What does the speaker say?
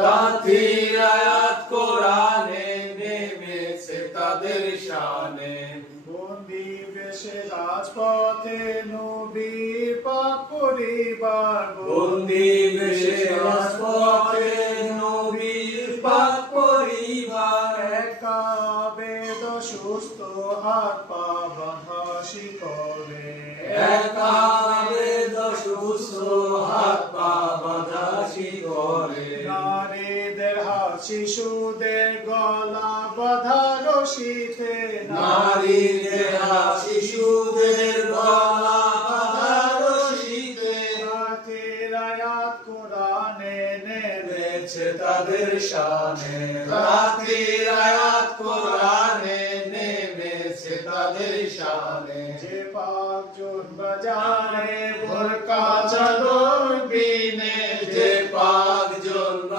রাতির আয়াত কোরআনে নেমেছে তাদের শানে। বন্দি বেশে রাজপথে নবীর পাক পরিবার বন্দি। বেশে রাজপথে নবীর পাক পরিবার। একা বেদ সুস্থ হাত পা নারীদের হাত শিশুদের গলা বাঁধা রশিতে। নারীদের হাত শিশুদের গলা বাঁধা রশিতে। নাথের আয়াত কোরআনে নেমেছে তাদের শানে। রাতির আয়াত কোরআনে নেমেছে তাদের শানে। যে পাক জন বাজারে চাদর